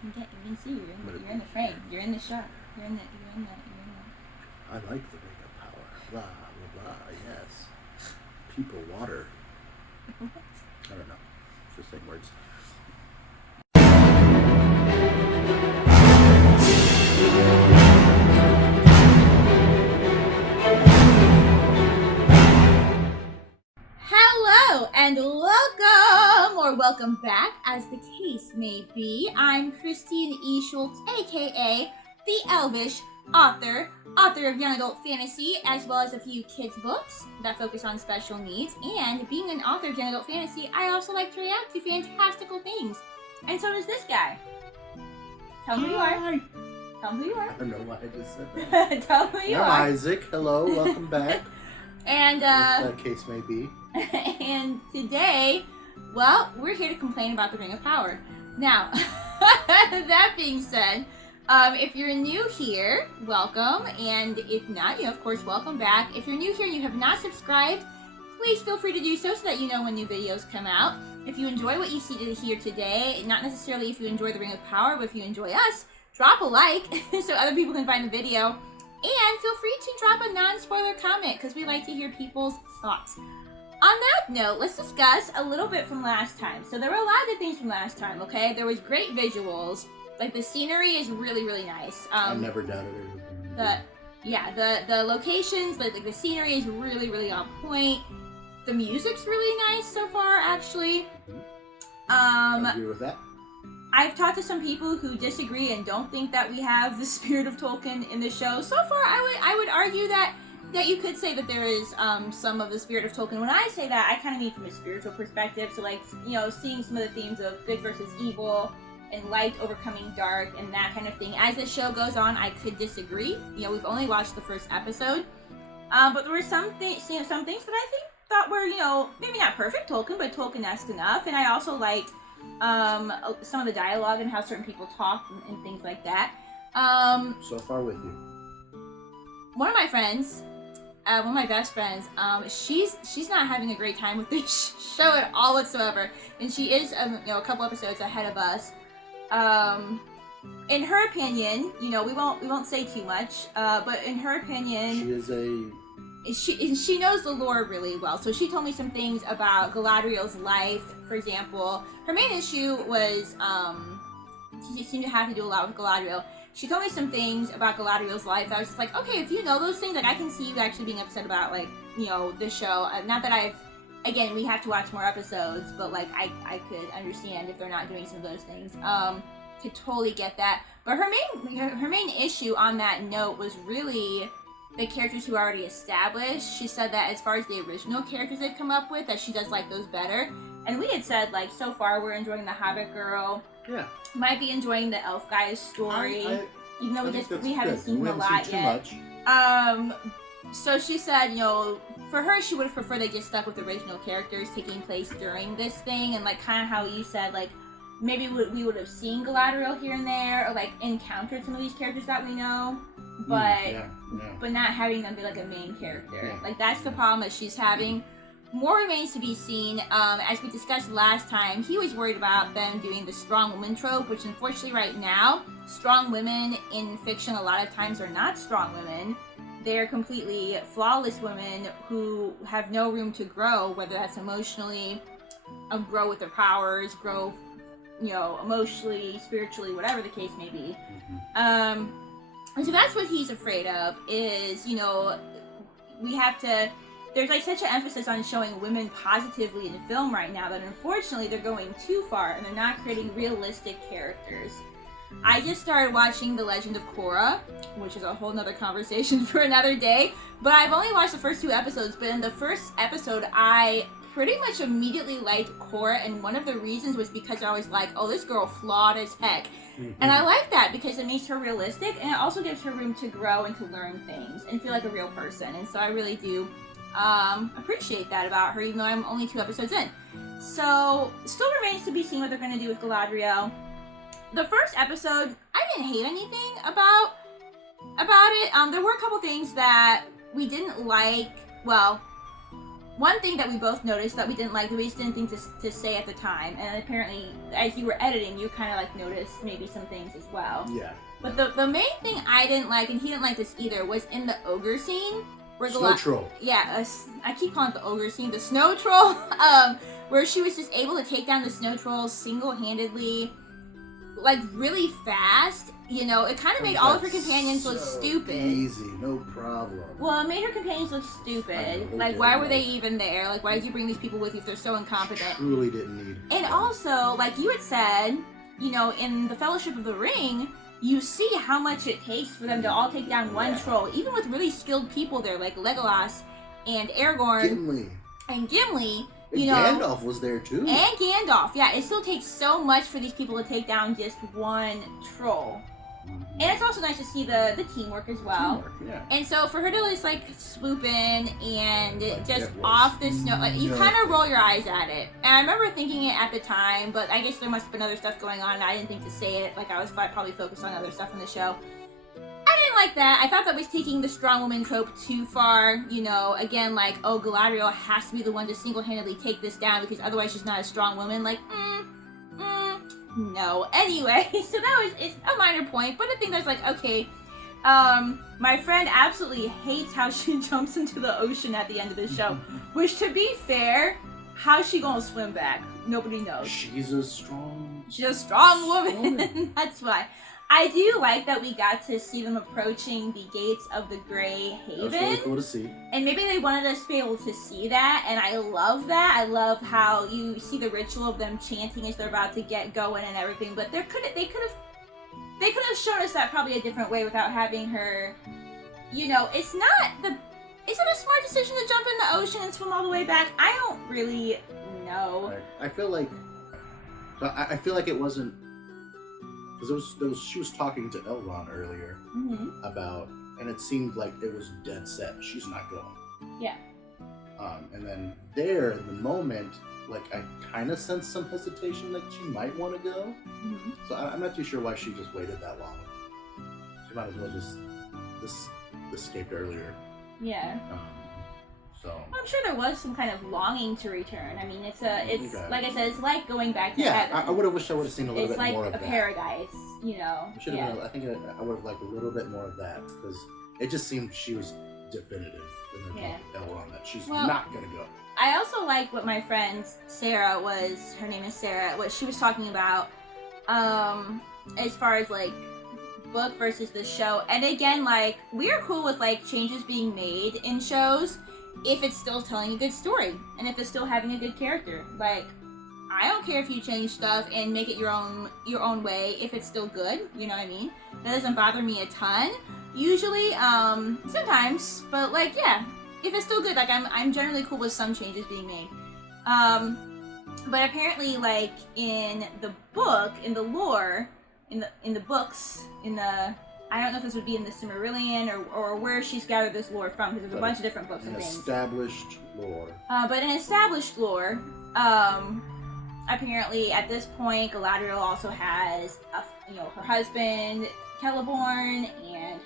can see you. You're in the frame. You're in the shot. You're in the. I like the ring of power. Blah blah blah. Yes. People, water. I don't know. Just saying words. Hello and welcome, or welcome back, as the case may be. I'm Christine E. Schulze, aka the Elvish author of young adult fantasy, as well as a few kids' books that focus on special needs. And being an author of young adult fantasy, I also like to react to fantastical things. And so does this guy. Tell him who you are. Tell him who you are. I don't know why I just said that. Tell him who you are. I'm Isaac. Hello. Welcome back. And as that case may be. And today, well, we're here to complain about the Ring of Power. Now, that being said, if you're new here, welcome, and if not, of course, welcome back. If you're new here and you have not subscribed, please feel free to do so that you know when new videos come out. If you enjoy what you see here today, not necessarily if you enjoy the Ring of Power, but if you enjoy us, drop a like so other people can find the video. And feel free to drop a non-spoiler comment, because we like to hear people's thoughts. On that note, let's discuss a little bit from last time. So there were a lot of good things from last time, okay? There was great visuals. Like, the scenery is really, really nice. I never doubted it. The locations, like the scenery is really, really on point. The music's really nice so far, actually. I agree with that. I've talked to some people who disagree and don't think that we have the spirit of Tolkien in the show. So far, I would argue that you could say that there is some of the spirit of Tolkien. When I say that, I kind of mean from a spiritual perspective. So, like, seeing some of the themes of good versus evil and light overcoming dark and that kind of thing. As the show goes on, I could disagree. We've only watched the first episode, but there were some things that I thought were, maybe not perfect Tolkien, but Tolkien-esque enough. And I also liked some of the dialogue and how certain people talk and things like that. So far with you. One of my friends, one of my best friends, she's not having a great time with this show at all whatsoever, and she is a couple episodes ahead of us. In her opinion, we won't say too much, but in her opinion, she knows the lore really well. So she told me some things about Galadriel's life. For example, her main issue was she seemed to have to do a lot with Galadriel. She told me some things about Galadriel's life. I was just like, okay, if you know those things, like, I can see you actually being upset about, like, the show. Not that again, we have to watch more episodes, but, like, I could understand if they're not doing some of those things. Could totally get that. But her main issue on that note was really the characters who are already established. She said that as far as the original characters they've come up with, that she does like those better. And we had said, like, so far we're enjoying the Hobbit girl. Yeah. Might be enjoying the elf guy's story, even though we haven't seen him a lot yet. So she said, for her, she would have preferred they just stuck with the original characters taking place during this thing, and, like, kind of how you said, like, maybe we would have seen Galadriel here and there, or, like, encountered some of these characters that we know, but not having them be, like, a main character. Yeah. Like, that's the problem that she's having. More remains to be seen. As we discussed last time, he was worried about them doing the strong woman trope, which unfortunately right now, strong women in fiction a lot of times are not strong women. They're completely flawless women who have no room to grow, whether that's emotionally, grow with their powers, grow, emotionally, spiritually, whatever the case may be. And so that's what he's afraid of, is, we have to... There's, like, such an emphasis on showing women positively in film right now that unfortunately they're going too far and they're not creating realistic characters. I just started watching The Legend of Korra, which is a whole nother conversation for another day, but I've only watched the first 2 episodes, but in the first episode I pretty much immediately liked Korra, and one of the reasons was because I was like, oh, this girl flawed as heck. Mm-hmm. And I like that because it makes her realistic, and it also gives her room to grow and to learn things and feel like a real person, and so I really do appreciate that about her, even though I'm only 2 episodes in. So, still remains to be seen what they're going to do with Galadriel. The first episode, I didn't hate anything about it. There were a couple things that we didn't like. Well, one thing that we both noticed that we didn't like, that we just didn't think to say at the time, and apparently as you were editing, you kind of like noticed maybe some things as well. Yeah. But the main thing I didn't like, and he didn't like this either, was in the ogre scene. Where Snow troll. Yeah, I keep calling it the ogre scene, the snow troll, where she was just able to take down the snow troll single-handedly, like really fast. You know, it kind of made all of her companions look stupid. Easy, no problem. Well, it made her companions look stupid. Like, why were they even there? Like, why did you bring these people with you if they're so incompetent? Truly didn't need. And also, like you had said, you know, in the Fellowship of the Ring, you see how much it takes for them to all take down one troll, even with really skilled people there, like Legolas and Aragorn and Gimli. You know, Gandalf was there too. And Gandalf, yeah. It still takes so much for these people to take down just one troll. And it's also nice to see the teamwork as well. Yeah. And so for her to just like swoop in and just off the snow, like you kind of roll your eyes at it. And I remember thinking it at the time, but I guess there must have been other stuff going on and I didn't think to say it. Like I was probably focused on other stuff in the show. I didn't like that. I thought that was taking the strong woman trope too far. You know, again, like, oh, Galadriel has to be the one to single-handedly take this down because otherwise she's not a strong woman. Like, no. Anyway, so it's a minor point, but I think that's like, okay, my friend absolutely hates how she jumps into the ocean at the end of the show, which to be fair, how's she gonna swim back? Nobody knows. She's a strong woman. That's why. I do like that we got to see them approaching the gates of the Grey Haven. That's really cool to see. And maybe they wanted us to be able to see that, and I love that. I love how you see the ritual of them chanting as they're about to get going and everything. But they could have shown us that probably a different way without having her. You know, is it a smart decision to jump in the ocean and swim all the way back? I don't really know. I feel like it wasn't. Because she was talking to Elrond earlier about, and it seemed like it was dead set. She's not going. Yeah. And then there, in the moment, like I kind of sensed some hesitation, like she might want to go. So I'm not too sure why she just waited that long. She might as well just escaped earlier. Yeah. So I'm sure there was some kind of longing to return. I mean, it's like I said, it's like going back to heaven. I would have wished I would have seen a little bit more of that. It's like a paradise, you know. I think I would have liked a little bit more of that because it just seemed she was definitive in the Elrond that she's not gonna go. I also like what my friend Sarah her name is Sarah, what she was talking about, as far as like book versus the show. And again, like we are cool with like changes being made in shows if it's still telling a good story and if it's still having a good character. Like I don't care if you change stuff and make it your own way if it's still good, you know what I mean? That doesn't bother me a ton usually, sometimes, but like yeah, if it's still good, like I'm generally cool with some changes being made. But apparently like in the book, in the lore, in the books, I don't know if this would be in the Silmarillion or where she's gathered this lore from, because there's a bunch of different books and things. Established lore. But in established lore, apparently at this point, Galadriel also has, her husband, Celeborn, and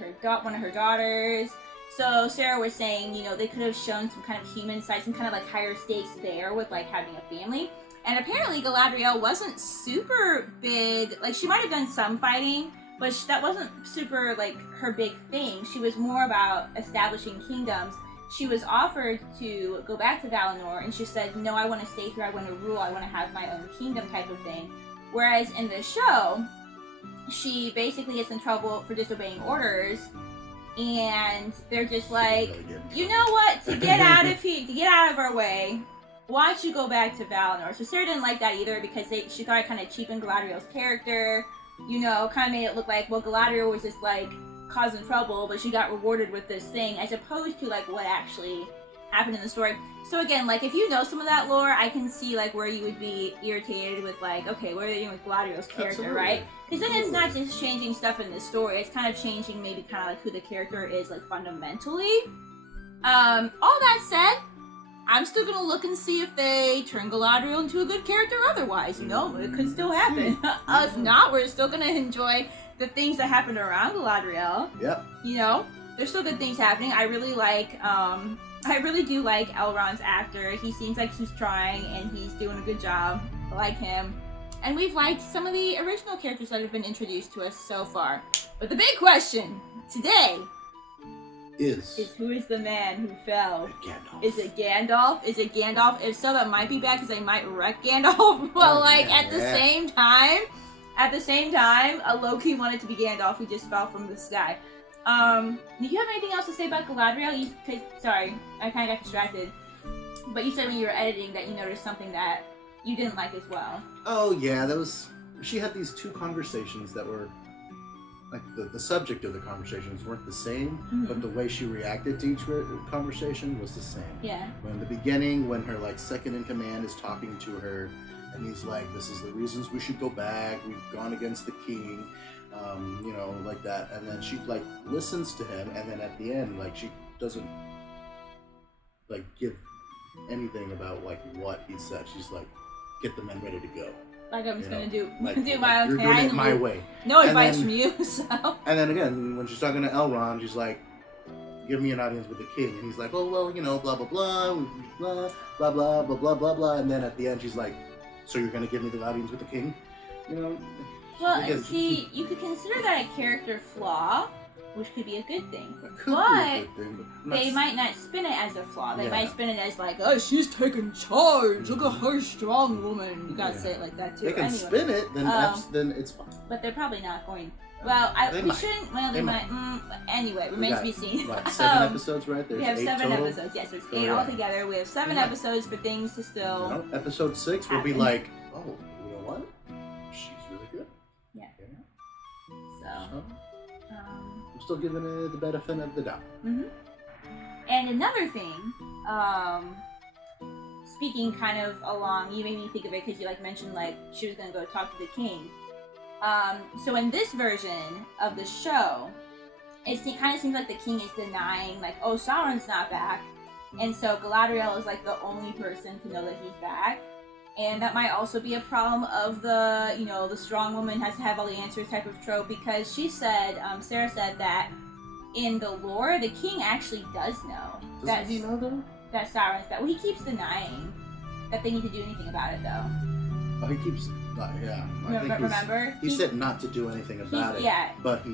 one of her daughters. So Sarah was saying, they could have shown some kind of human side, some kind of like higher stakes there with like having a family. And apparently Galadriel wasn't super big, like she might have done some fighting, but that wasn't super, like, her big thing. She was more about establishing kingdoms. She was offered to go back to Valinor, and she said, no, I want to stay here, I want to rule, I want to have my own kingdom type of thing. Whereas in the show, she basically gets in trouble for disobeying orders, and they're just like, you know what, to get out of our way, why don't you go back to Valinor? So Sarah didn't like that either, because she thought it kind of cheapened Galadriel's character. Kind of made it look like, well, Galadriel was just, like, causing trouble, but she got rewarded with this thing, as opposed to, like, what actually happened in the story. So, again, like, if you know some of that lore, I can see, like, where you would be irritated with, like, okay, what are they doing with Galadriel's character, right? Because then it's not just changing stuff in the story, it's kind of changing maybe kind of, like, who the character is, like, fundamentally. All that said, I'm still gonna look and see if they turn Galadriel into a good character otherwise, it could still happen. If not, we're still gonna enjoy the things that happened around Galadriel. Yep. There's still good things happening. I really like I really do like Elrond's actor. He seems like he's trying and he's doing a good job. I like him. And we've liked some of the original characters that have been introduced to us so far. But the big question today is who is the man who fell? Gandalf. Is it Gandalf? Is it Gandalf? If so, that might be bad because they might wreck Gandalf. But like at the same time, a Loki wanted to be Gandalf who just fell from the sky. Do you have anything else to say about Galadriel? Sorry, I kind of got distracted. But you said when you were editing that you noticed something that you didn't like as well. Oh yeah, she had these two conversations that were like the subject of the conversations weren't the same, but the way she reacted to each conversation was the same. Yeah. When in the beginning, when her like second in command is talking to her, and he's like, "This is the reasons we should go back. We've gone against the king." You know, like that, and then she like listens to him, and then at the end, like she doesn't like give anything about like what he said. She's like, "Get the men ready to go." Like I'm just gonna do my own thing. You're doing it my way. No advice from you, so. And then again, when she's talking to Elrond, she's like, "Give me an audience with the king," and he's like, "Oh well, you know, blah blah blah, blah blah blah blah blah blah blah," and then at the end, she's like, "So you're gonna give me the audience with the king?" You know. Well, see, you could consider that a character flaw, which could be a good thing. They might not spin it as a flaw. They might spin it as like, "Oh, she's taking charge. Look at her, strong woman." You gotta say it like that too. They can spin it, then it's fine. But they're probably not going. Well, we shouldn't. Well, they might. Anyway, remains to be seen. What, 7 episodes, right? There's we have 7 total? episodes. Yes, there's 8 altogether. We have 7 episodes for things to still. No, episode 6 will be like, "Oh, you know what? She's really good." Yeah. So. I'm still giving it the benefit of the doubt. And another thing, speaking kind of along, you made me think of it because you like mentioned like she was gonna go talk to the king. So in this version of the show, it kind of seems like the king is denying like, "Oh, Sauron's not back," and so Galadriel is like the only person to know that he's back. And that might also be a problem of the, you know, the strong woman has to have all the answers type of trope, because she said, Sarah said that in the lore, the king actually does know. Does he know though? That Sauron's back. Well, he keeps denying that they need to do anything about it though. Oh, he keeps, yeah. Remember? He said not to do anything about it. Yeah. But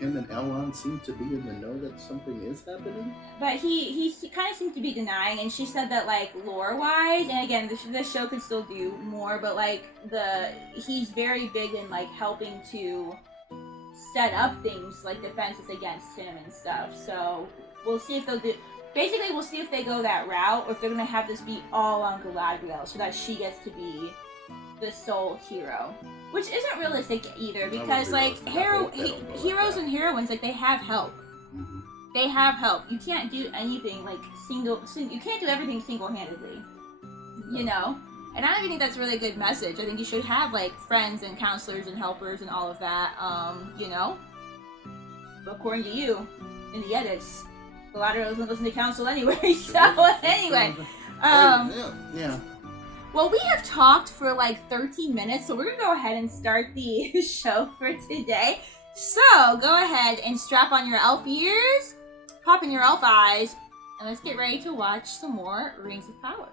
him and Elrond seem to be in the know that something is happening. But he kind of seems to be denying, and she said that like lore-wise, and again, the show could still do more, but like he's very big in like helping to set up things like defenses against him and stuff. So we'll see if they'll do. Basically, we'll see if they go that route, or if they're gonna have this be all on Galadriel, so that she gets to be the sole hero. Which isn't realistic either, because like heroes and heroines, like they have help. They have help. You can't do anything like you can't do everything single-handedly. You know? And I don't even think that's a really good message. I think you should have like friends and counselors and helpers and all of that. You know? But according to you, in the edits, Galadriel doesn't listen to counsel anyway. So anyway. Yeah. Well, we have talked for like 13 minutes, so we're going to go ahead and start the show for today. So, go ahead and strap on your elf ears, pop in your elf eyes, and let's get ready to watch some more Rings of Power.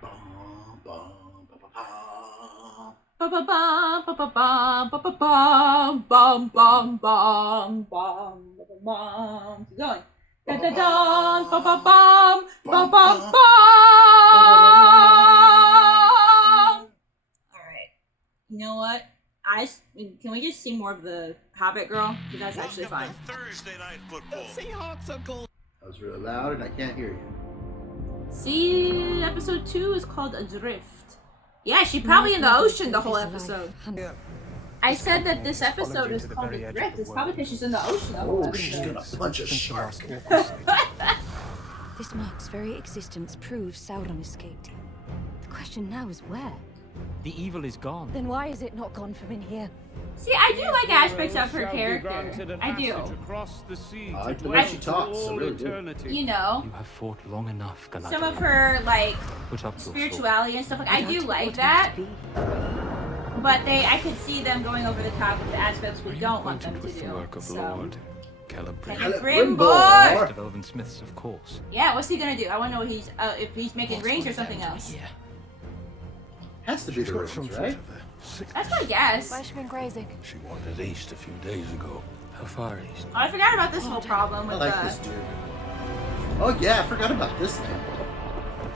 Keep going. Da da da, ba ba bum, ba ba bum. All right. You know what? Can we just see more of the Hobbit girl? Because that's actually fine. Thursday night football. That was really loud, and I can't hear you. See, episode 2 is called Adrift. Yeah, she's probably in the ocean the whole episode. I said that this episode is called Adrift. It's probably because she's in the ocean the whole episode. She's gonna punch a shark. This mark's very existence proves Sauron escaped. The question now is where? The evil is gone. Then why is it not gone from in here? See, I do like aspects of her character. I do. I like the way she talks. I really do. You know, You have fought long enough, Galadriel. some of her like Put up your sword. spirituality and stuff. Like I do like that, but I could see them going over the top with the aspects we don't want them to do. So Celebrimbor! Of elven smiths, of course. Yeah, what's he gonna do? I wanna know what he's if he's making rings or something else. Yeah. Has to be the rings, right? That's my guess. Weishman Grazik. She wandered east a few days ago. How far east? Oh, I forgot about this whole problem I with like this dude. Oh yeah, I forgot about this thing.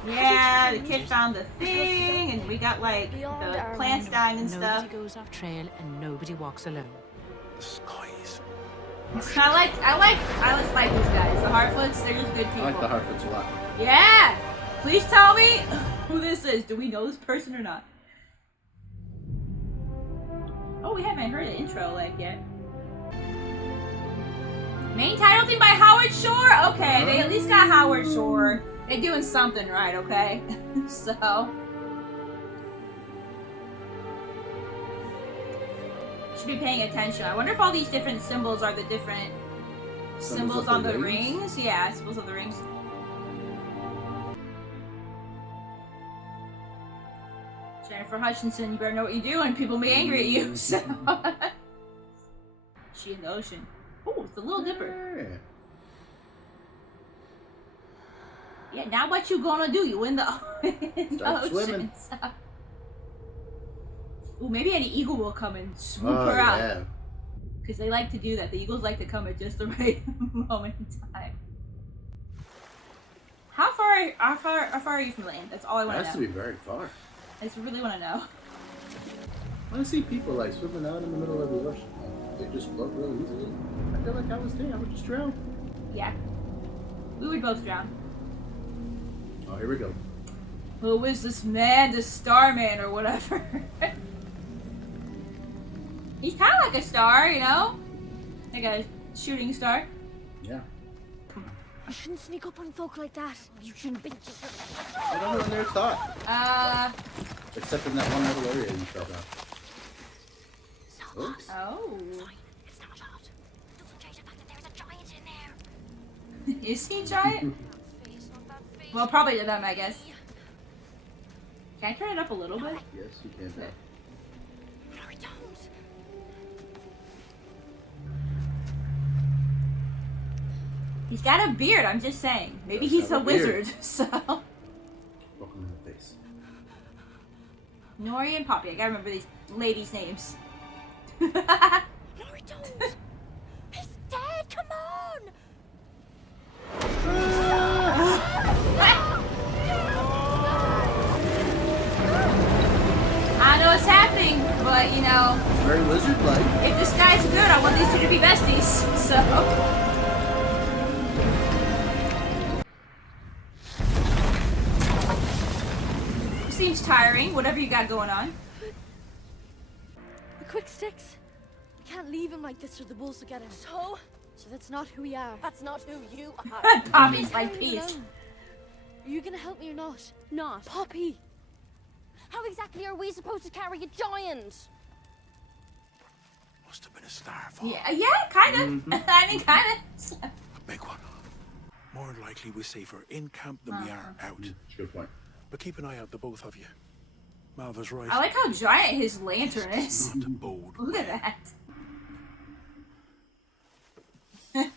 yeah, the kid found the thing, and we got like Beyond the our plants window, dying and stuff. Nobody goes off trail and nobody walks alone. The skies. I just like these guys. The Harfoots, they're just good people. I like the Harfoots a lot. Yeah! Please tell me who this is. Do we know this person or not? Oh, we haven't heard the intro like yet. Main title theme by Howard Shore? Okay, they at least got Howard Shore. They're doing something right, okay? So. Should be paying attention. I wonder if all these different symbols are the different symbols on the rings? Yeah, symbols of the rings. Jennifer Hutchinson, you better know what you're doing. People may be angry at you, so. She in the ocean. Oh, it's a Little Dipper. Yeah, now what you gonna do? You in the, Start ocean. swimming. So. Ooh, maybe an eagle will come and swoop Oh her out. yeah. Because they like to do that. The eagles like to come at just the right moment in time. How far are you from land? That's all I It want has to to know. be very far. I just really want to know. I want to see people like swimming out in the middle of the ocean. They just float real easily. I feel like I would just drown. Yeah. We would both drown. Oh, here we go. Who is this man, the Starman or whatever? He's kind of like a star, you know? Like a shooting star. Yeah. You shouldn't sneak up on folk like that. You shouldn't be. I don't know when they're thought. Except in that one little area you fell down. Oops. Oh. It's not hot. Doesn't change the fact that there's a giant in there. Is he giant? Well, probably to them, I guess. Can I turn it up a little bit? Yes, you can. Okay. Flurry, don't. He's got a beard, I'm just saying. Maybe Does he's have a a beard. wizard, so. Welcome to the face. Nori and Poppy, I gotta remember these ladies' names. Flurry, don't. He's dead. Come on. I know what's happening, but you know, Very lizard-like. if this guy's good, I want these two to be besties, so. Seems tiring, whatever you got going on. The quick sticks. We can't leave him like this or the wolves will get him. So that's not who we are. That's not who you are. Poppy's like Leave me peace. alone. Are you gonna help me or not? Not. Poppy! How exactly are we supposed to carry a giant? Must have been a starfall. Yeah, kind of. I mean, kind of. A big one. More than likely we're safer in camp than we are out. Good point. But keep an eye out, the both of you. Malva's right. I like how giant his lantern is. Not bold. Look at that.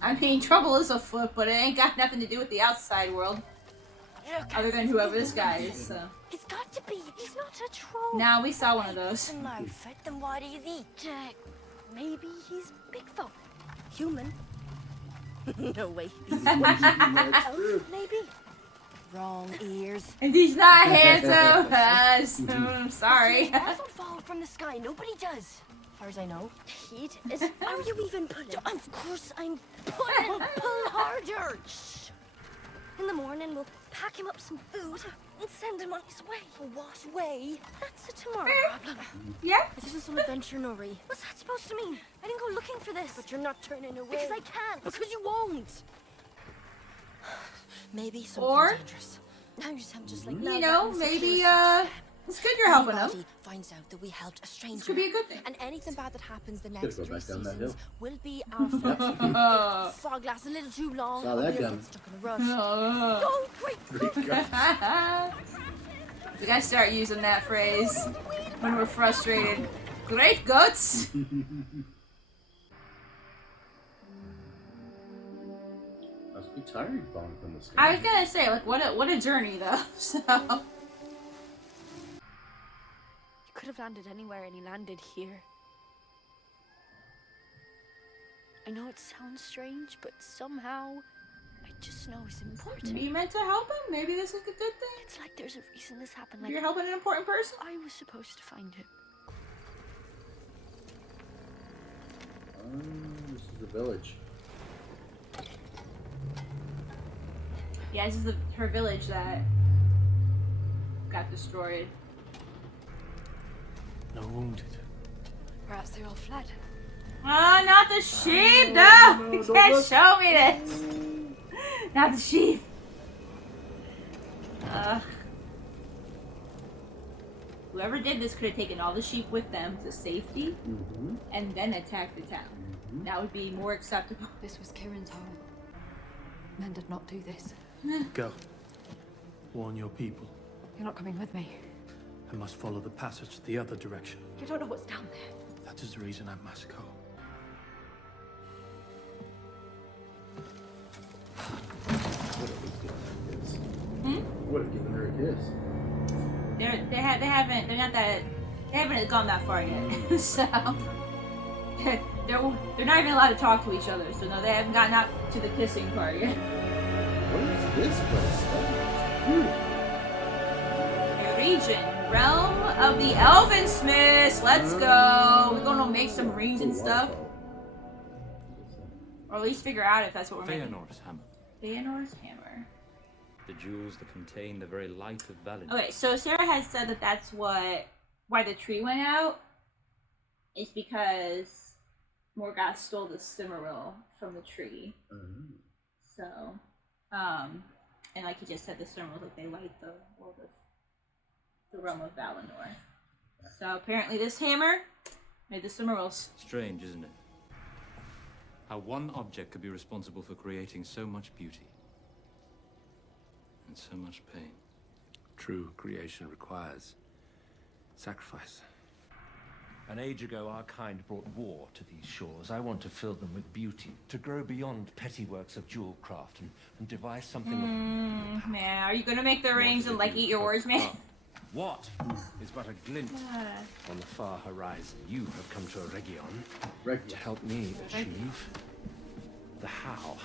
I mean, trouble is afoot, but it ain't got nothing to do with the outside world. Other than whoever this guy is, so. He's got to be. He's not a troll. Now we saw one of those. An outfit, then what is he? Maybe he's Bigfoot. Human. No way. Maybe. Wrong ears. And he's not handsome. I'm sorry. Earth don't fall from the sky. Nobody does. As far as I know. He did. Are you even pulling? Of course I'm pulling. Pull harder. Shh. In the morning, we'll pack him up some food and send him on his way. What way? That's a tomorrow problem. Yeah. This is some adventure, Nori. What's that supposed to mean? I didn't go looking for this. But you're not turning away. Because I can't. Because you won't. Maybe something Or, dangerous. Now you sound just like you know, maybe, it's good you're helping him. Anybody finds out that we helped a stranger. This could be a good thing. And anything bad that happens the Gotta next go 3 back down that seasons hill. will be our fault. Oh. Fog lasts a little too long. Saw that we'll coming. get stuck in a rush. Oh. Go, quick, Great God. We gotta start using that phrase when we're frustrated. Great guts. Must be tiring falling from the sky. I was gonna say, like, what a journey though. So You could have landed anywhere and he landed here. I know it sounds strange, but somehow I just know it's important. maybe you meant to help him. Maybe this is a good thing. It's like there's a reason this happened. Like You're helping an important person. I was supposed to find him. This is the village. Yeah, this is her village that got destroyed. No wounded. Perhaps they all fled. Oh, not the sheep! No! no, You don't can't look. show me this! Not the sheep! Whoever did this could have taken all the sheep with them to safety and then attacked the town. That would be more acceptable. This was Kieran's home. Men did not do this. Go. Warn your people. You're not coming with me. I must follow the passage the other direction. You don't know what's down there. That is the reason I must go. Would have given her a kiss. They haven't gone that far yet. So they're not even allowed to talk to each other. So no, they haven't gotten out to the kissing part yet. What is this place? A region, realm of the Elven Smiths. Let's go. We're gonna make some rings and stuff, or at least figure out if that's what we're making. Feanor's hammer. Feanor's hammer. The jewels that contain the very light of Valinor. Okay, so Sarah has said that that's why the tree went out. Is because Morgoth stole the Cimmeril from the tree. So, and like he just said, the Cimmerils, like they light the realm of Valinor. So apparently this hammer made the Cimmerils. Strange, isn't it? How one object could be responsible for creating so much beauty. And so much pain. True creation requires sacrifice. An age ago, our kind brought war to these shores. I want to fill them with beauty, to grow beyond petty works of jewel craft and devise something Man, are you gonna make the rings and like eat your words, man? What is but a glint on the far horizon? You have come to a region to help me achieve the how.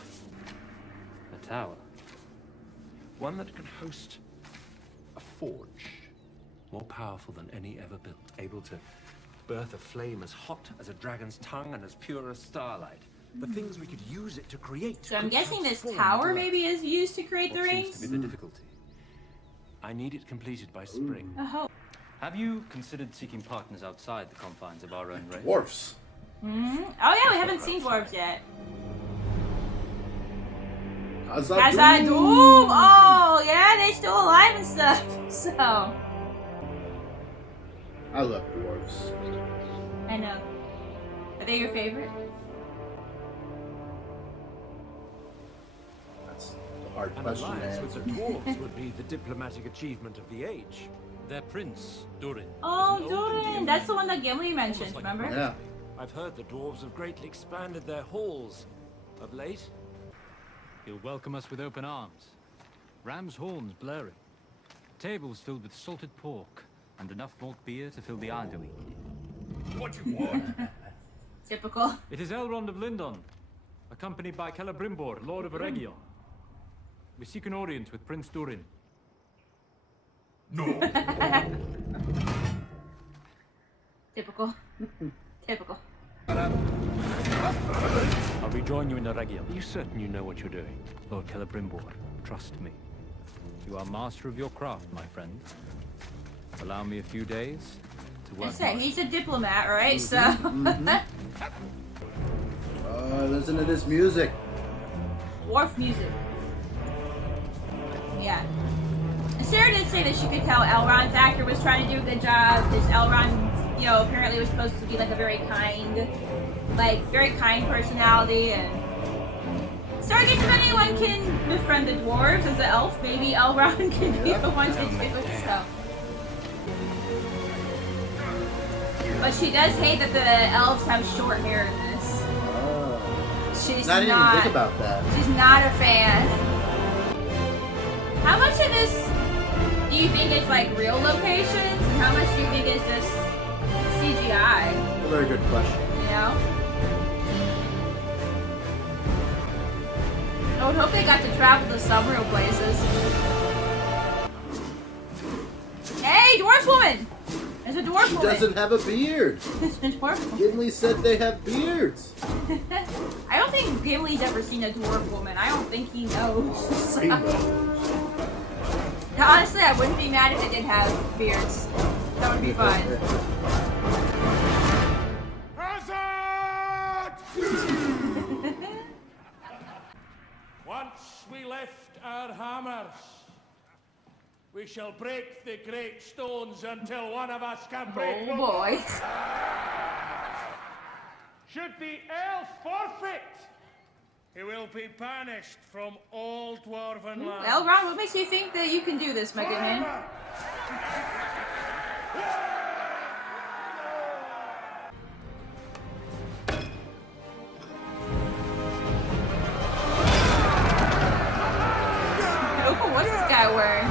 A tower. One that can host a forge, more powerful than any ever built, able to birth a flame as hot as a dragon's tongue and as pure as starlight. The things we could use it to create. So I'm guessing this tower maybe is used to create the rings? Seems to be the difficulty. I need it completed by spring. Oh. Have you considered seeking partners outside the confines of our own race? Dwarfs. Oh yeah, we haven't seen dwarves yet. Khazad-dûm. Oh yeah, they still alive and stuff. So I love dwarves. I know. Are they your favorite? That's a hard An question to alliance answer. with the dwarves would be the diplomatic achievement of the age. Their prince, Durin. Oh, Is an old and Durin! dear That's the friend. one that Gimli mentioned, Almost like remember? Yeah. I've heard the dwarves have greatly expanded their halls of late. He'll welcome us with open arms. Ram's horns blaring. Tables filled with salted pork. And enough malt beer to fill the Arduin. What do you want? Typical. It is Elrond of Lindon, accompanied by Celebrimbor, Lord of Eregion. We seek an audience with Prince Durin. No. Typical. Typical. I'll rejoin you in Eregion. Are you certain you know what you're doing? Lord Celebrimbor, trust me. You are master of your craft, my friend. Allow me a few days to work. He's a diplomat, right? So. Listen to this music. Dwarf music. Yeah. And Sarah did say that she could tell Elrond's actor was trying to do a good job because Elrond, you know, apparently was supposed to be like a very kind personality. And so I guess if anyone can befriend the dwarves as an elf, maybe Elrond can be the one to do it. So. But she does hate that the elves have short hair in this. she's Not even not. think about that. She's not a fan. How much of this do you think is like real locations, and how much do you think is just CGI? A very good question. You know? I would hope they got to travel to some real places. Hey, dwarf woman! There's a dwarf She woman. doesn't have a beard. There's a dwarf woman. Gimli said they have beards. I don't think Gimli's ever seen a dwarf woman. I don't think he knows. He knows. Honestly, I wouldn't be mad if they did have beards. That would be fine. Once we lift our hammers, we shall break the great stones until one of us can break Oh boy. Should the elf forfeit, he will be banished from all dwarven land. Well, Ron, what makes you think that you can do this, my good man? Oh, what's this guy wearing?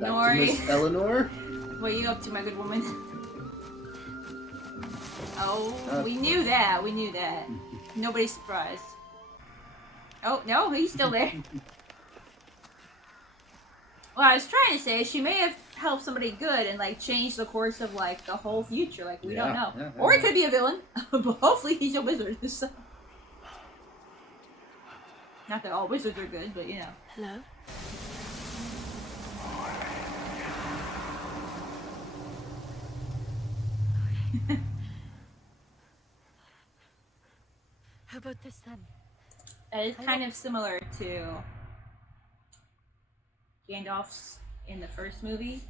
Back to Nori. Miss Eleanor. What are you up to, my good woman? Oh, we knew that. We knew that. Nobody's surprised. Oh, no, he's still there. Well, I was trying to say, she may have helped somebody good and, like, changed the course of, like, the whole future. Like, we don't know. Yeah, Or it could be a villain. But hopefully he's a wizard. So. Not that all wizards are good, but, you know. Hello? How about this then? It's kind of similar to Gandalf's in the first movie.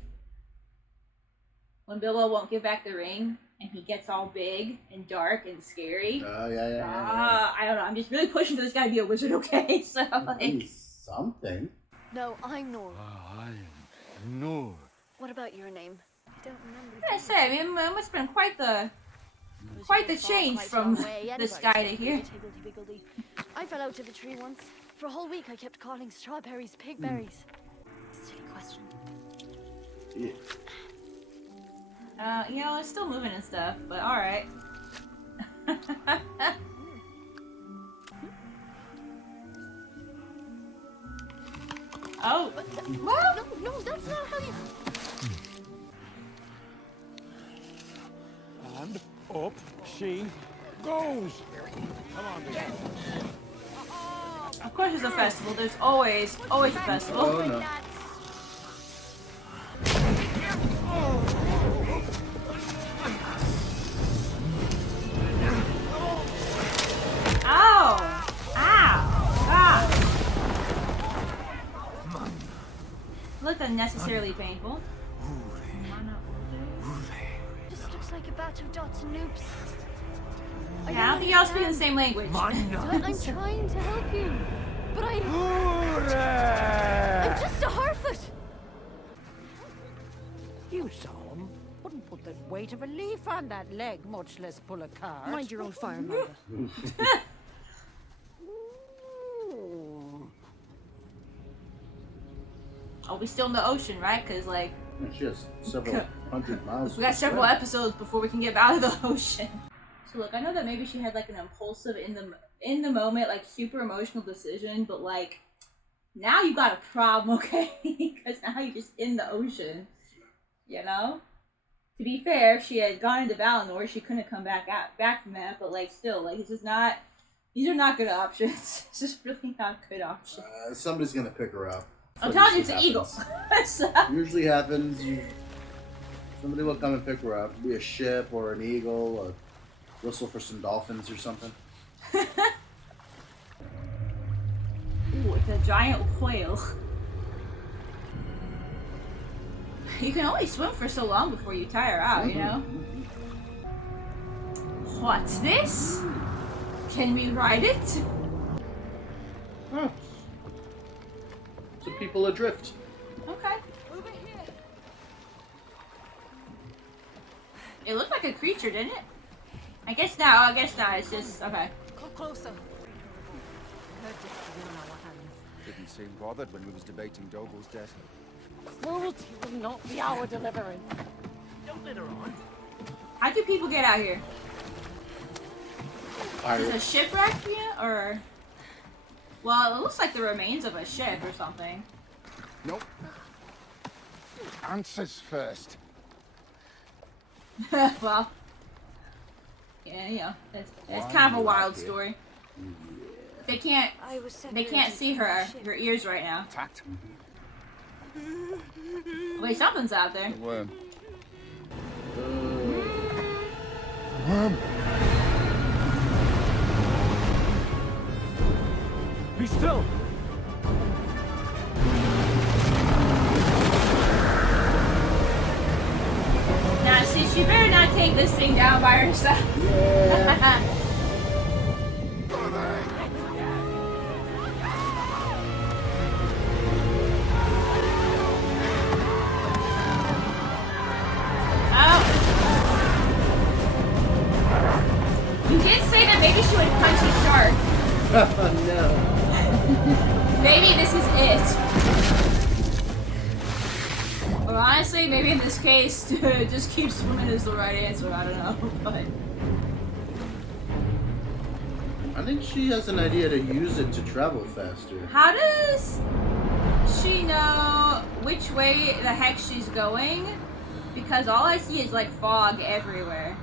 When Bilbo won't give back the ring and he gets all big and dark and scary. Oh, yeah. I don't know. I'm just really pushing for this guy to be a wizard, okay? So, like. He's something. No, I'm Nor. I am Nor. What about your name? I don't remember. I say, I mean, it must have been quite the change from this guy to here. I fell out of a tree once. For a whole week I kept calling strawberries pigberries. Silly question. Yeah. You know, it's still moving and stuff, but alright. Oh, what? No, that's not how you... And up she goes. Come on, baby. Of course there's a festival. There's always a festival. Oh, no. Ow! Ow! Ah! Looked unnecessarily painful. Just looks like a batch of dots and noops. Yeah, I don't think y'all speak the same language. I'm trying to help you, but I'm just a Harfoot. You saw him. Wouldn't put the weight of a leaf on that leg, much less pull a cart. Mind your own fire, Martha. Oh, we still in the ocean, right? Because, like, And she has several hundred miles. we got several episodes before we can get out of the ocean. So look, I know that maybe she had like an impulsive in the moment, like super emotional decision, but like now you got a problem, okay? Because now you're just in the ocean, you know. To be fair, she had gone into Valinor, she couldn't come back from that, but like still, like it's just not. These are not good options. It's just really not good options. Somebody's gonna pick her up. I'm telling you, it's an eagle. So. Usually happens. Somebody will come and pick her up. Be a ship or an eagle, or whistle for some dolphins or something. Ooh, it's a giant whale. You can only swim for so long before you tire out, you know? What's this? Can we ride it? Oh. So people adrift. Okay. It looked like a creature, didn't it? I guess not. I guess not. It's just okay. Come closer. Didn't seem bothered when we was debating Doble's death. Cruelty will not be our deliverance. Don't let her on. How do people get out here? Pirates. Is it a shipwreck yet, or? Well, it looks like the remains of a ship or something. Nope. Answers first. Well, yeah, you know, it's kind of a wild story. They can't see her ears right now. Tact. Wait, something's out there. The worm. Worm. Be still! Now, see, she better not take this thing down by herself. Yeah. You did say that maybe she would punch a shark. Oh no. Maybe this is it. Or honestly, maybe in this case, just keep swimming is the right answer. I don't know, but I think she has an idea to use it to travel faster. how does she know which way the heck she's going? Because all I see is like fog everywhere.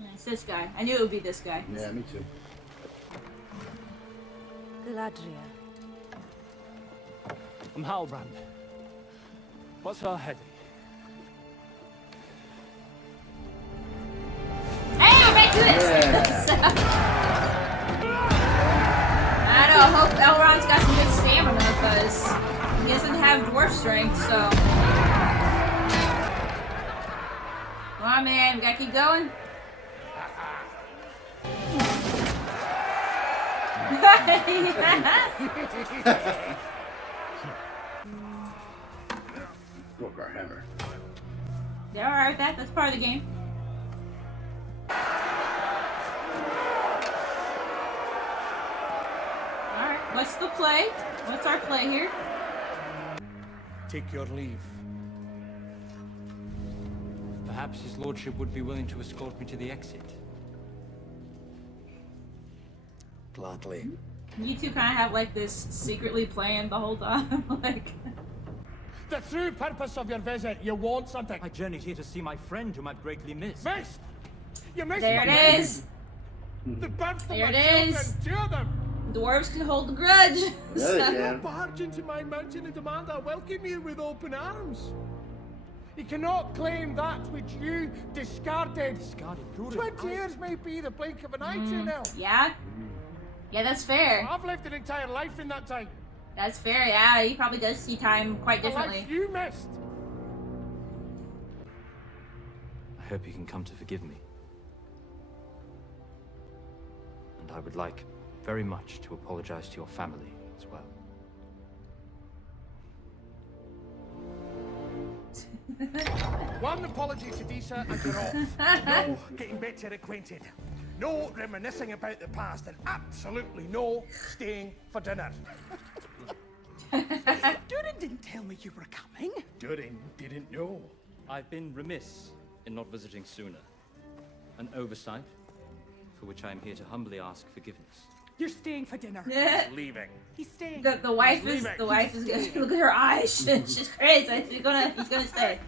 Yeah, it's this guy. I knew it would be this guy. Yeah, me too. Galadriel. I'm Halbrand. What's her heading? Hey, I'm back to this! Yeah. I don't know, I hope Elrond's got some good stamina because he doesn't have dwarf strength, so. Come on, man, we gotta keep going. Broke our hammer. They're alright with that, that's part of the game. Alright, what's the play? What's our play here? Take your leave. Perhaps his lordship would be willing to escort me to the exit. Gladly. You two kind of have like this secretly playing the whole time, like. The true purpose of your visit, you want something. I journeyed here to see my friend whom I've greatly missed. Missed! You missed There my it is. The birth of There my it children, is. two of them. Dwarves can hold the grudge. Yeah, they can. Barge into my mountain and demand I welcome you with open arms. You cannot claim that which you discarded. Discarded? 20 years may be the blink of an eye to now. Yeah? Yeah, that's fair. I've lived an entire life in that time. That's fair, yeah. He probably does see time quite The differently. life you missed. I hope you can come to forgive me. And I would like very much to apologize to your family as well. One apology to Disa and you're off. No getting better acquainted. No reminiscing about the past, and absolutely no staying for dinner. Durin didn't tell me you were coming. Durin didn't know. I've been remiss in not visiting sooner. An oversight for which I am here to humbly ask forgiveness. You're staying for dinner. Leaving. He's staying. The wife is look at her eyes. She's crazy. He's gonna stay.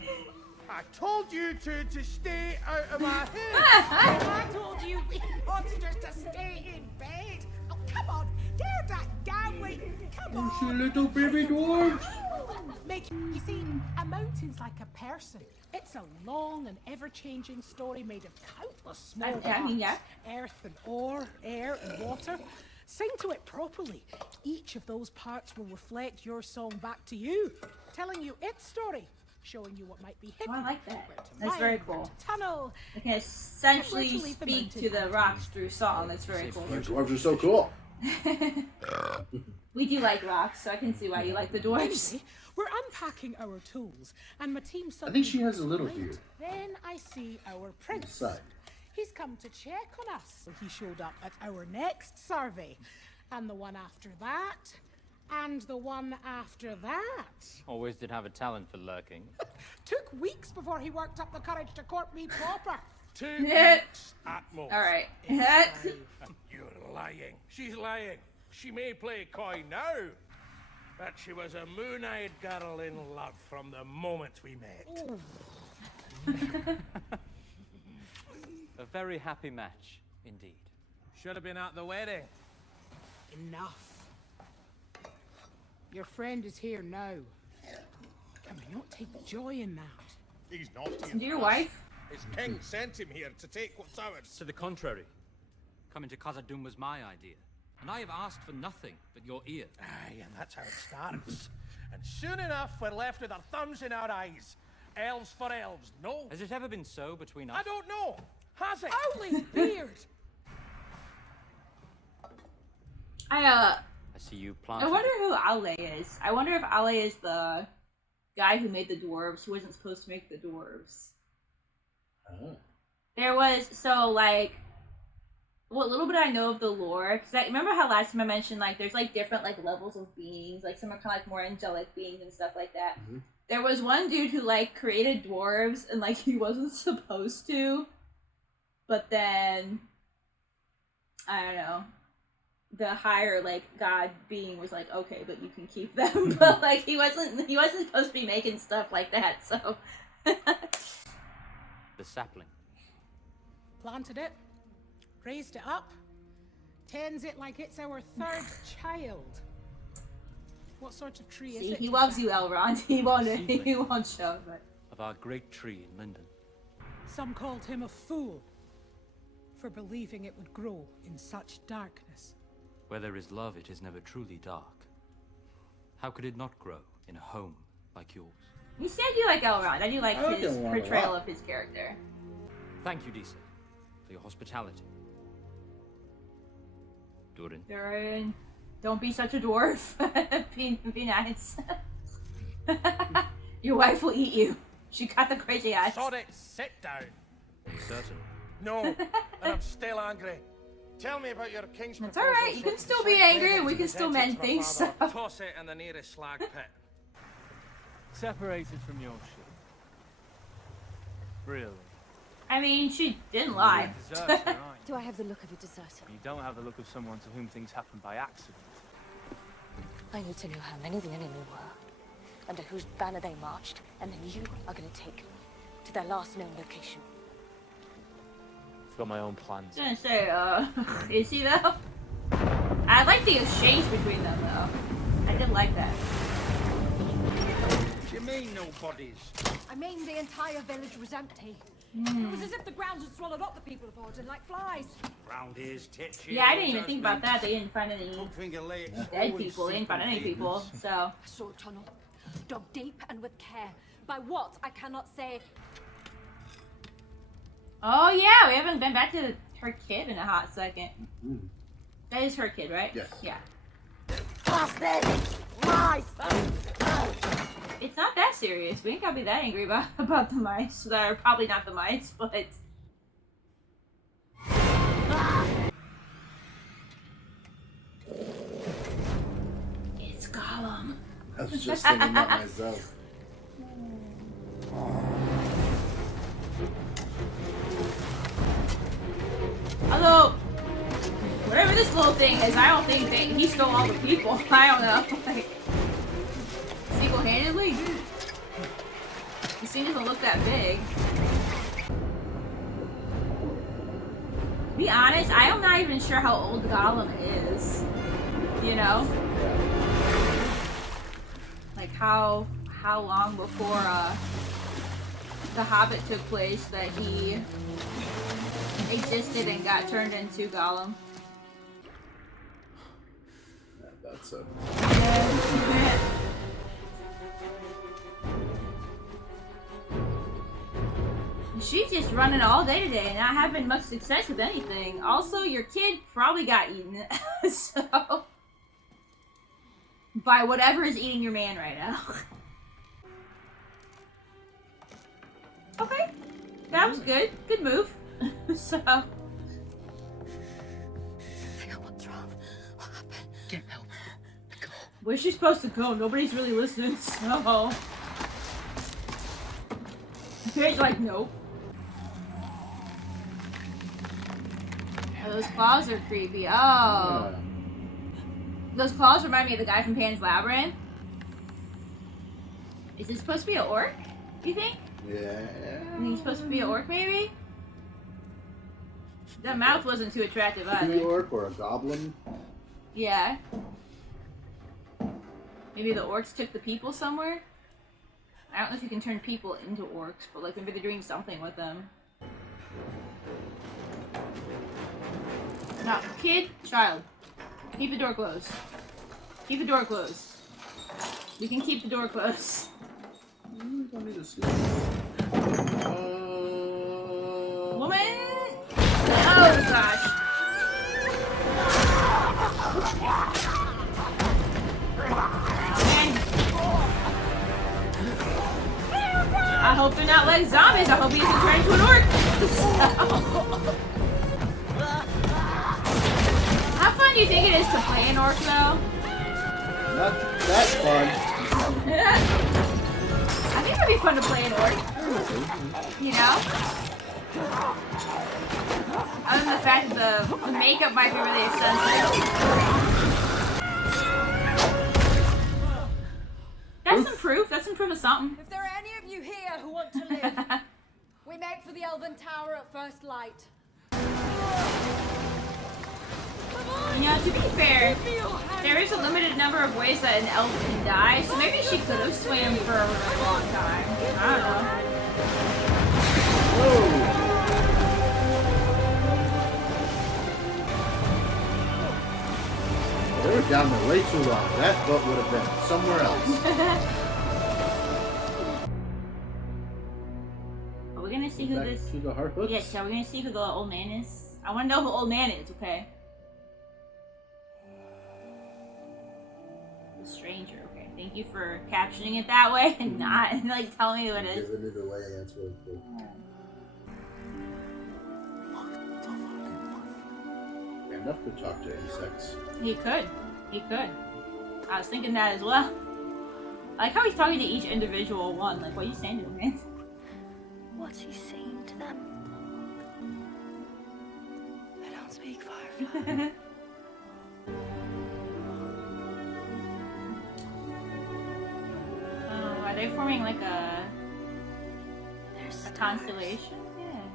I told you to stay out of my head. I told you we monsters to stay in bed. Oh, come on. Dare that down with. Come on. Little baby dwarves. You see, a mountain's like a person. It's a long and ever-changing story made of countless small parts. yeah. Earth and ore, air and water. Sing to it properly. Each of those parts will reflect your song back to you, telling you its story, showing you what might be hidden. Oh, I like that. where to That's mine, very where cool. to tunnel. They can essentially Where to leave the speak mountain. to the rocks through song. That's very cool. Dwarves are so cool. We do like rocks, so I can see why you like the dwarves. Anyway, we're unpacking our tools, and my team I suddenly think she has a goes little quiet. beard. Then I see our prince. Side. He's come to check on us. He showed up at our next survey, and the one after that, and the one after that. Always did have a talent for lurking. Took weeks before he worked up the courage to court me proper. 2 weeks at most. All right. You're lying. She's lying. She may play coy now, but she was a moon-eyed girl in love from the moment we met. A very happy match, indeed. Should have been at the wedding. Enough. Your friend is here now. Can we not take joy in that? He's not here. And your wife? His king sent him here to take what's ours. To the contrary. Coming to Khazad-dûm was my idea. And I have asked for nothing but your ear. Aye, and that's how it starts. And soon enough, we're left with our thumbs in our eyes. Elves for elves, no? Has it ever been so between us? I don't know. Has it? Owlie's beard! I see you I planting. wonder who Ale is. I wonder if Ale is the guy who made the dwarves who wasn't supposed to make the dwarves. Oh. There was, so like, what little bit I know of the lore, because I remember how last time I mentioned, like, there's like different like levels of beings, like some are kind of like more angelic beings and stuff like that. Mm-hmm. There was one dude who like created dwarves and like he wasn't supposed to, but then, I don't know, the higher like god being was like, okay, but you can keep them, but like he wasn't supposed to be making stuff like that, so. The sapling. Planted it, raised it up, tends it like it's our third child. What sort of tree is See, it? he loves you, Elrond. He won't show, but. Of our great tree in Linden. Some called him a fool for believing it would grow in such darkness. Where there is love, it is never truly dark. How could it not grow in a home like yours? You said you like Elrond. I do like I like his Elrond a portrayal lot. of his character. Thank you, Disa, for your hospitality. Durin. Durin, don't be such a dwarf. be nice. Your wife will eat you. She got the crazy eyes. Sorry, sit down. Certain. No, and I'm still angry. Tell me about your king's It's proposal. alright, you can still be angry and we can still mend things, so. Toss it in the nearest slag pit. Separated from your ship. Really? I mean, she didn't lie. You're a deserter, aren't you? Do I have the look of a deserter? You don't have the look of someone to whom things happen by accident. I need to know how many the enemy were, under whose banner they marched, and then you are going to take me to their last known location. I've got my own plans. I was gonna say, is he though? I like the exchange between them though. I did like that. What do you mean, no bodies? I mean, the entire village was empty. It was as if the ground had swallowed up the people of Orden like flies. Round ears, tits, Yeah, I didn't even think about that. They didn't find any Finger legs, dead people. They didn't find any people, so. I saw a tunnel, dug deep and with care. By what, I cannot say. Oh yeah, we haven't been back to her kid in a hot second. Mm. That is her kid, right? Yes. Yeah. Lies! It's not that serious. We ain't gotta be that angry about the mice. That are probably not the mice, but. It's Gollum. I was just thinking that myself. Although, whatever this little thing is, I don't think he stole all the people. I don't know. Like, single-handedly? The scene doesn't look that big. To be honest, I am not even sure how old Gollum is. You know? Like how long before The Hobbit took place that he existed and got turned into Gollum. That's a. She just running all day today and not having much success with anything. Also, your kid probably got eaten. So, by whatever is eating your man right now. Okay, that was good. Good move. So. What's wrong? What happened? Get help. Go. Where's she supposed to go? Nobody's really listening, so. He's like, nope. Oh, those claws are creepy. Oh. Yeah. Those claws remind me of the guy from Pan's Labyrinth. Is this supposed to be an orc? You think? Yeah. I think he's supposed to be an orc, maybe? That mouth wasn't too attractive A either. orc or a goblin? Yeah. Maybe the orcs took the people somewhere? I don't know if you can turn people into orcs, but like maybe they're doing something with them. No, kid, child. Keep the door closed. Keep the door closed. You can keep the door closed. Don't need to see. Woman! Oh gosh. Man. I hope they're not like zombies. I hope he isn't turning into an orc. How fun do you think it is to play an orc, though? Not that fun. I think it would be fun to play an orc. You know? Other than the fact that the makeup might be really expensive. That's some proof. That's some proof of something. If there are any of you here who want to live, we make for the Elven Tower at first light. You know, to be fair, there is a limited number of ways that an elf can die, so maybe she could have swam for a really long time. I don't know. Whoa! They were down there way too long. That boat would have been somewhere else. Are we gonna see who Back this? to the HARFOOTS? Yes, are we gonna see who the old man is? I wanna know who old man is, okay? The stranger, okay. Thank you for captioning it that way and not like telling me who it is. Give it either way, that's really cool. Enough to talk to insects. He could. He could. I was thinking that as well. I like how he's talking to each individual one. Like, what are you saying to him, man? What's he saying to them? I don't speak Firefly. Oh, are they forming like a constellation? Yeah.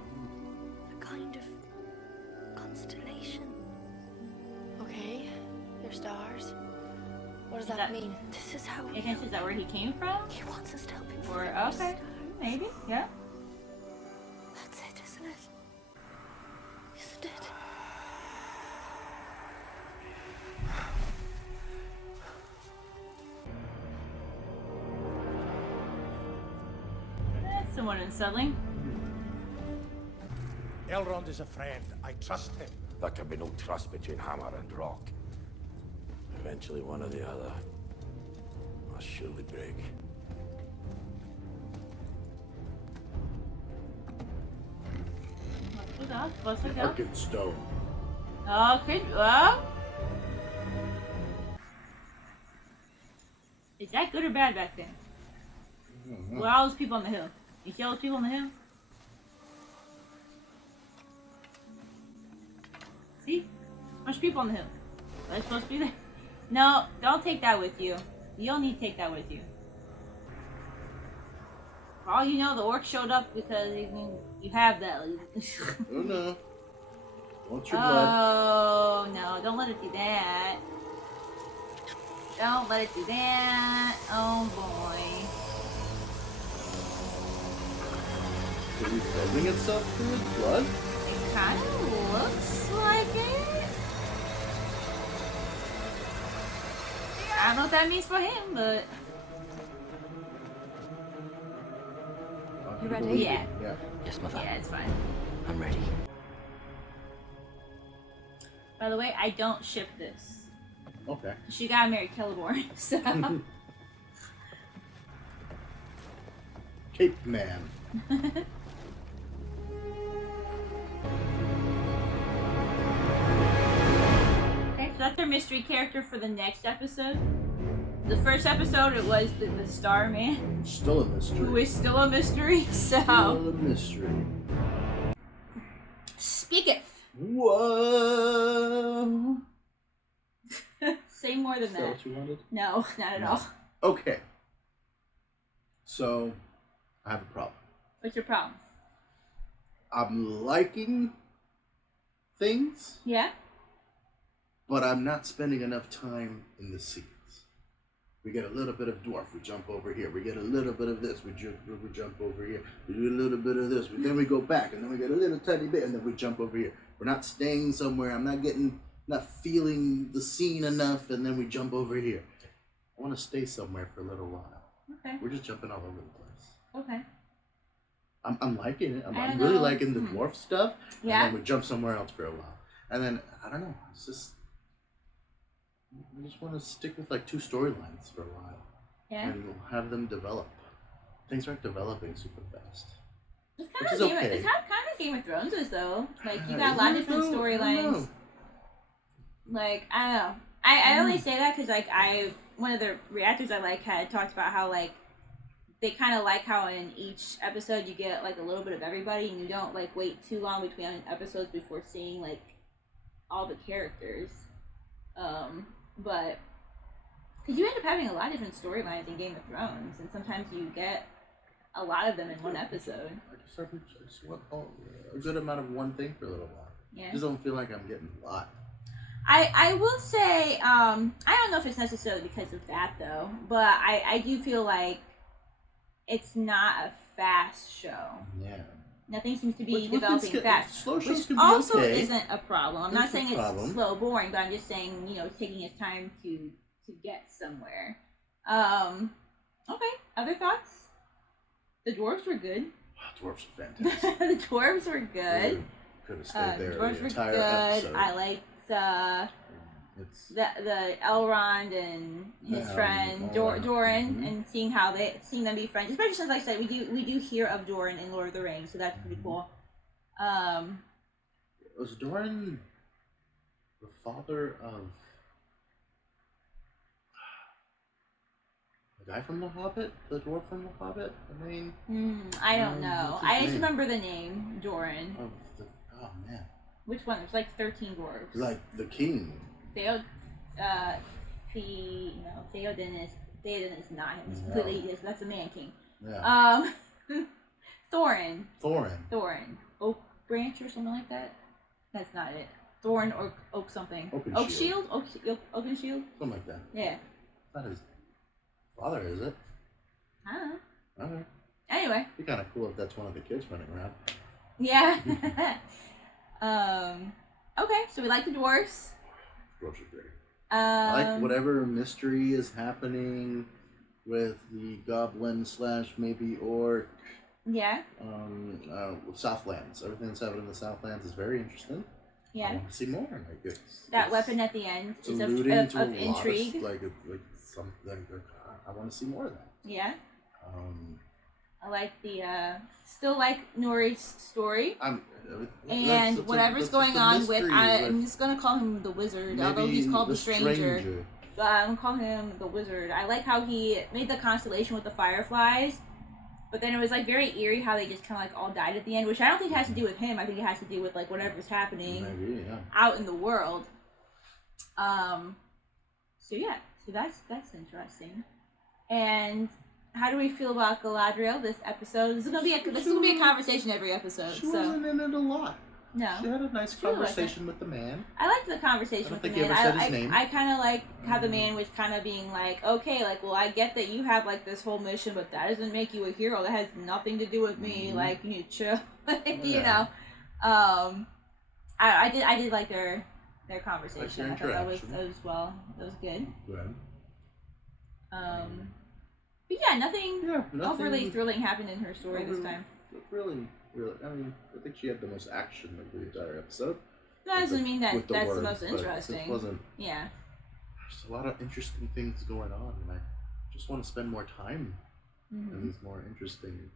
A kind of constellation. Okay, they're stars. What does that mean? This is how we I guess is that where he came from? He wants us to help him. Or okay, maybe, yeah. That's it, isn't it? Isn't it? That's somewhat unsettling. Elrond is a friend. I trust him. There can be no trust between hammer and rock. Eventually, one or the other must surely break. What's it go? Arcade stone. Oh, could well. Is that good or bad back then? What are all those people on the hill? You see all those people on the hill? See? Bunch of people on the hill. Are they supposed to be there? No, don't take that with you. You don't need to take that with you. For all you know, the orc showed up because you have that. Oh no. Want your blood. Oh no, don't let it do that. Don't let it do that. Oh boy. Is he building itself through his blood? It kind of looks like it. I don't know what that means for him, but You ready? Yeah. Yeah. Yes, mother. Yeah, it's fine. I'm ready. By the way, I don't ship this. Okay. She got married Celeborn, so. Cape Man. Okay, so that's our mystery character for the next episode. The first episode, it was the Starman, Still a mystery. who is still a mystery, so. Still a mystery. Speaketh. Whoa. Say more than Is that that. what you wanted? No, not at all. Okay. So, I have a problem. What's your problem? I'm liking things, Yeah? but I'm not spending enough time in the scenes. We get a little bit of dwarf, we jump over here. We get a little bit of this, we jump over here. We do a little bit of this, then we go back, and then we get a little tiny bit, and then we jump over here. We're not staying somewhere. I'm not feeling the scene enough, and then we jump over here. I want to stay somewhere for a little while. Okay. We're just jumping all over the place. Okay. I'm liking it. I'm I really know. liking the dwarf stuff. Yeah. And then we jump somewhere else for a while. And then, I don't know, it's just, I just want to stick with like 2 storylines for a while. Yeah. And have them develop. Things aren't developing super fast. It's Which kind is of okay. It's kind of Game of Thrones is though. Like you got a Is lot of it different though? I don't storylines. know. Like I don't know. I only say that because like one of the reactors I like had talked about how like they kind of like how in each episode you get like a little bit of everybody and you don't like wait too long between episodes before seeing like all the characters. But because you end up having a lot of different storylines in Game of Thrones, and sometimes you get a lot of them in one episode. I just want a good amount of one thing for a little while. Yeah. I just don't feel like I'm getting a lot. I will say, I don't know if it's necessarily because of that though, but I do feel like it's not a fast show. Yeah. Nothing seems to be Which developing can- fast. slow shows which can be also okay. isn't a problem. I'm not It's a saying problem. it's slow, boring, but I'm just saying, it's taking its time to get somewhere. Okay, other thoughts? The dwarves were good. Dwarves are fantastic. The dwarves were good. Could have stayed there Dwarves the were entire good. episode. I liked the Elrond and his friend Doran, and seeing them be friends. Especially since, like I said, we do hear of Doran in Lord of the Rings, so that's pretty cool. Was Doran the father of the guy from The Hobbit? The dwarf from The Hobbit? The main? I don't know. What's his I just name? remember the name Doran. Oh man. Which one? There's like 13 dwarves. Like the king. Theoden is not him. It's No. completely that's a man king. Yeah. Thorin. Thorin. Oak branch or something like that. That's not it. Thorn or oak something. Oak Oak shield. Oak and shield. Something like that. Yeah. Not his father, is it? I don't know. Okay. Anyway. It'd be kind of cool if that's one of the kids running around. Yeah. Okay, so we like the dwarves. Dwarves are great. I like Um, whatever mystery is happening with the goblin / maybe orc. Yeah. Southlands. Everything that's happening in the Southlands is very interesting. I Yeah. want to see more. Like That weapon at the end it's is alluding of to a intrigue. lot of something. I want to see more of that. Yeah. Um, I like still like Nori's story. that's And whatever's going on with, I'm just gonna call him the wizard, although he's called the stranger. But I'm gonna call him the wizard. I like how he made the constellation with the fireflies, but then it was like very eerie how they just kind of like all died at the end, which I don't think has to do with him. I think it has to do with like whatever's happening out in the world. So yeah, so that's interesting. And how do we feel about Galadriel this episode? This is gonna be a conversation every episode. She wasn't in it a lot. No. She had a nice conversation with the man. I liked the conversation with the man. I kind of like how the man was kind of being like, okay, like, well, I get that you have like this whole mission, but that doesn't make you a hero. That has nothing to do with me. Like, you need to chill. You know. I did like their conversation. I thought that was good. Good. But yeah, nothing overly thrilling happened in her story this time. really, I mean, I think she had the most action of the entire episode. That doesn't mean that with the that's the words, most but interesting. It wasn't. Yeah. There's a lot of interesting things going on, and I just want to spend more time in these more interesting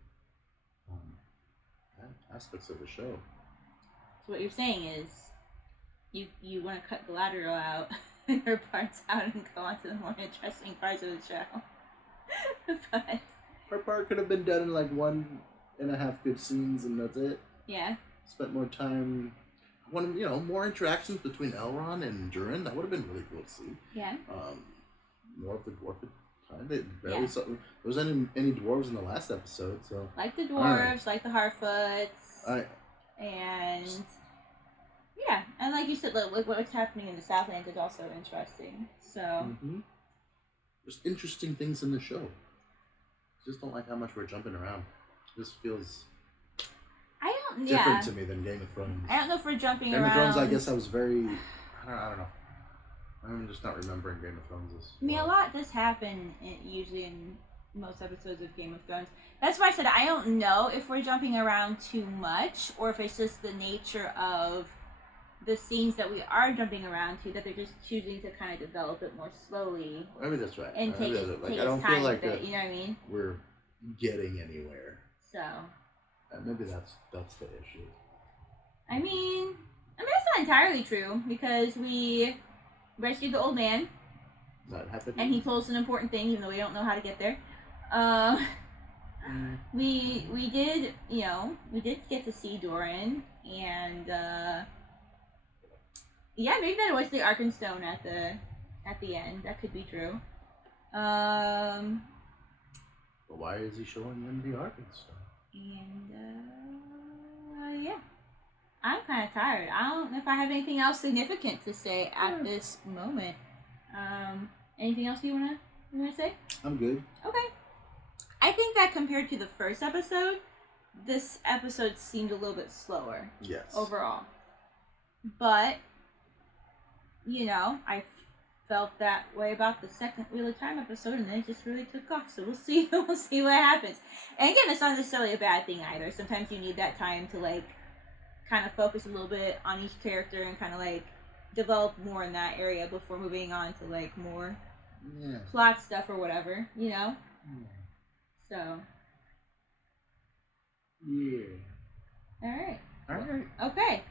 aspects of the show. So what you're saying is, you want to cut Galadriel out, her parts out, and go on to the more interesting parts of the show. But Her part could have been done in like 1.5 good scenes, and that's it. yeah. Spent more time. More interactions between Elrond and Durin. That would have been really cool to see. Yeah. More of the dwarf time. They barely saw. There wasn't any dwarves in the last episode, so. Like the dwarves, like the Harfoots. And yeah, and like you said, look what's happening in the Southlands is also interesting. So. There's interesting things in the show. Just don't like how much we're jumping around. This feels different to me than Game of Thrones. I don't know if we're jumping around. Game of Thrones, I guess I was very. I don't know. I'm just not remembering Game of Thrones as. I mean, a lot does happen usually in most episodes of Game of Thrones. That's why I said I don't know if we're jumping around too much, or if it's just the nature of the scenes that we are jumping around to, that they're just choosing to kind of develop it more slowly. Maybe that's right. And take its I don't time feel like with it, you know what I mean? we're getting anywhere. So. Maybe that's the issue. I mean, that's not entirely true, because we rescued the old man. That happened. And he told us an important thing, even though we don't know how to get there. We did, we did get to see Doran, and yeah, maybe that was the Arkenstone at the end. That could be true. But why is he showing them the Arkenstone? And yeah, I'm kind of tired. I don't know if I have anything else significant to say at this moment. Anything else you wanna say? I'm good. Okay. I think that compared to the first episode, this episode seemed a little bit slower. Yes. Overall. But, I felt that way about the second Wheel of Time episode, and then it just really took off. So we'll see. We'll see what happens. And again, it's not necessarily a bad thing either. Sometimes you need that time to kind of focus a little bit on each character and kind of develop more in that area before moving on to more plot stuff or whatever. So. Yeah. All right. Alright. Okay.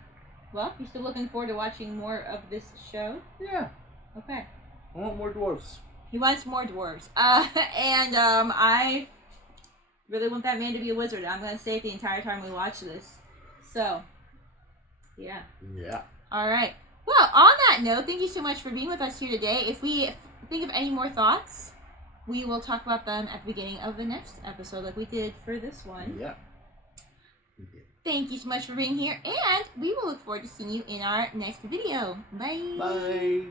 Well, you still looking forward to watching more of this show? Yeah. Okay. I want more dwarves. He wants more dwarves. I really want that man to be a wizard. I'm going to say it the entire time we watch this. So, yeah. Yeah. All right. Well, on that note, thank you so much for being with us here today. If we think of any more thoughts, we will talk about them at the beginning of the next episode like we did for this one. Yeah. Thank you so much for being here, and we will look forward to seeing you in our next video. Bye. Bye.